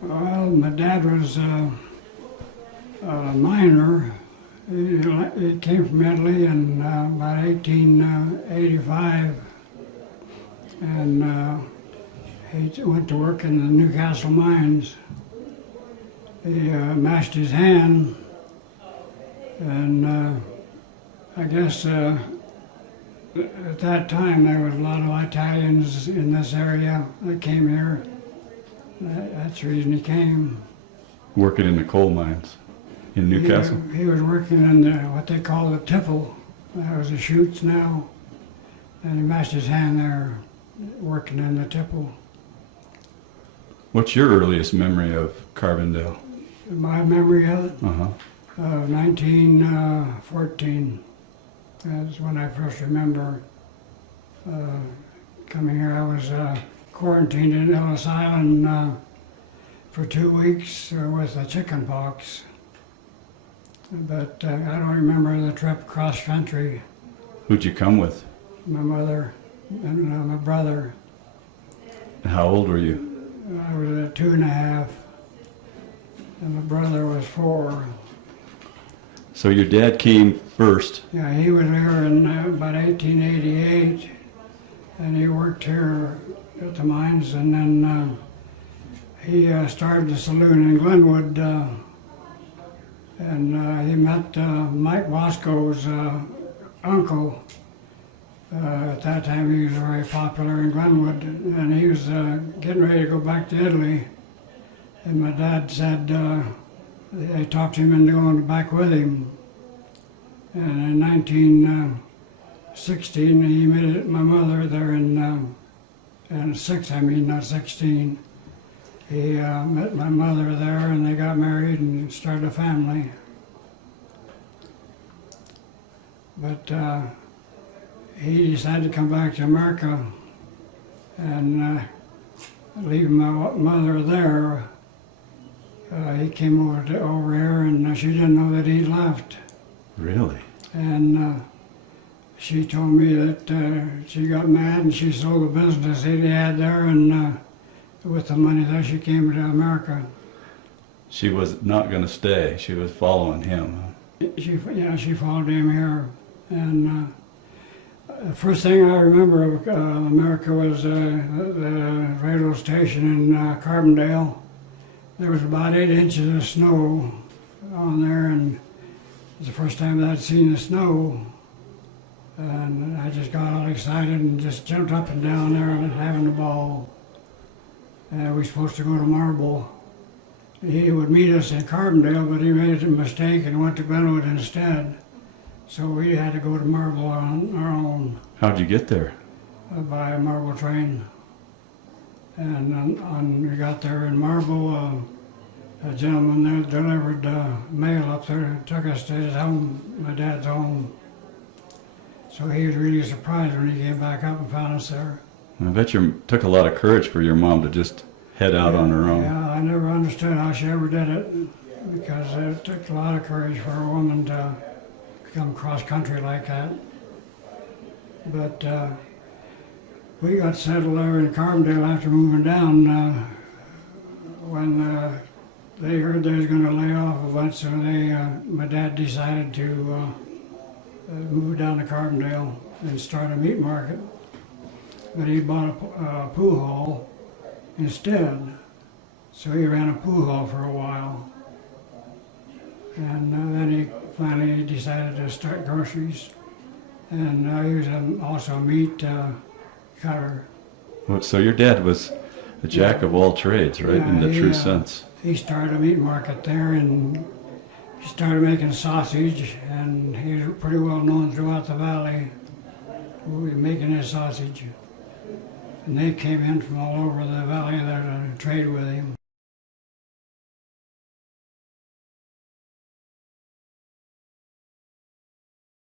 Well, my dad was a miner. He came from Italy in about 1885, and he went to work in the Newcastle mines. He mashed his hand, and I guess at that time there was a lot of Italians in this area that came here. That's the reason he came. Working in the coal mines in Newcastle? He was working in what they call the tipple. That was the chutes now. And he mashed his hand there working in the tipple. What's your earliest memory of Carbondale? My memory of it? 1914. That's when I first remember coming here. I was quarantined in Ellis Island for 2 weeks with the chicken pox. But I don't remember the trip cross country. Who'd you come with? My mother and my brother. How old were you? I was 2.5, and my brother was 4. So your dad came first. Yeah, he was here in about 1888, and he worked here at the mines, and then he started the saloon in Glenwood, and he met Mike Bosco's uncle. At that time he was very popular in Glenwood, and he was getting ready to go back to Italy. And my dad said they talked him into going back with him. And in 1916 he met my mother there in 16. He met my mother there, and they got married and started a family. But he decided to come back to America, and leaving my mother there, he came over here, and she didn't know that he'd left. Really? And she told me that she got mad and she sold the business that he had there, and with the money there she came to America. She was not going to stay. She was following him. She followed him here, and the first thing I remember of America was the radio station in Carbondale. There was about 8 inches of snow on there, and it was the first time that I'd seen the snow. And I just got all excited and just jumped up and down there and having a ball. We were supposed to go to Marble. He would meet us in Carbondale, but he made a mistake and went to Glenwood instead. So we had to go to Marble on our own. How'd you get there? By a Marble train. And we got there in Marble. A gentleman there delivered mail up there and took us to his home, my dad's home. So he was really surprised when he came back up and found us there. I bet you took a lot of courage for your mom to just head out on her own. Yeah, I never understood how she ever did it, because it took a lot of courage for a woman to come cross-country like that. But we got settled there in Carbondale after moving down when they heard they was going to lay off a bunch, so my dad decided to move down to Carbondale and start a meat market. But he bought a pool hall instead, so he ran a pool hall for a while. And then he finally decided to start groceries, and he was also a meat cutter. So your dad was a jack of all trades, right, in the true sense? He started a meat market there, and he started making sausage, and he was pretty well known throughout the valley who was making his sausage. And they came in from all over the valley there to trade with him.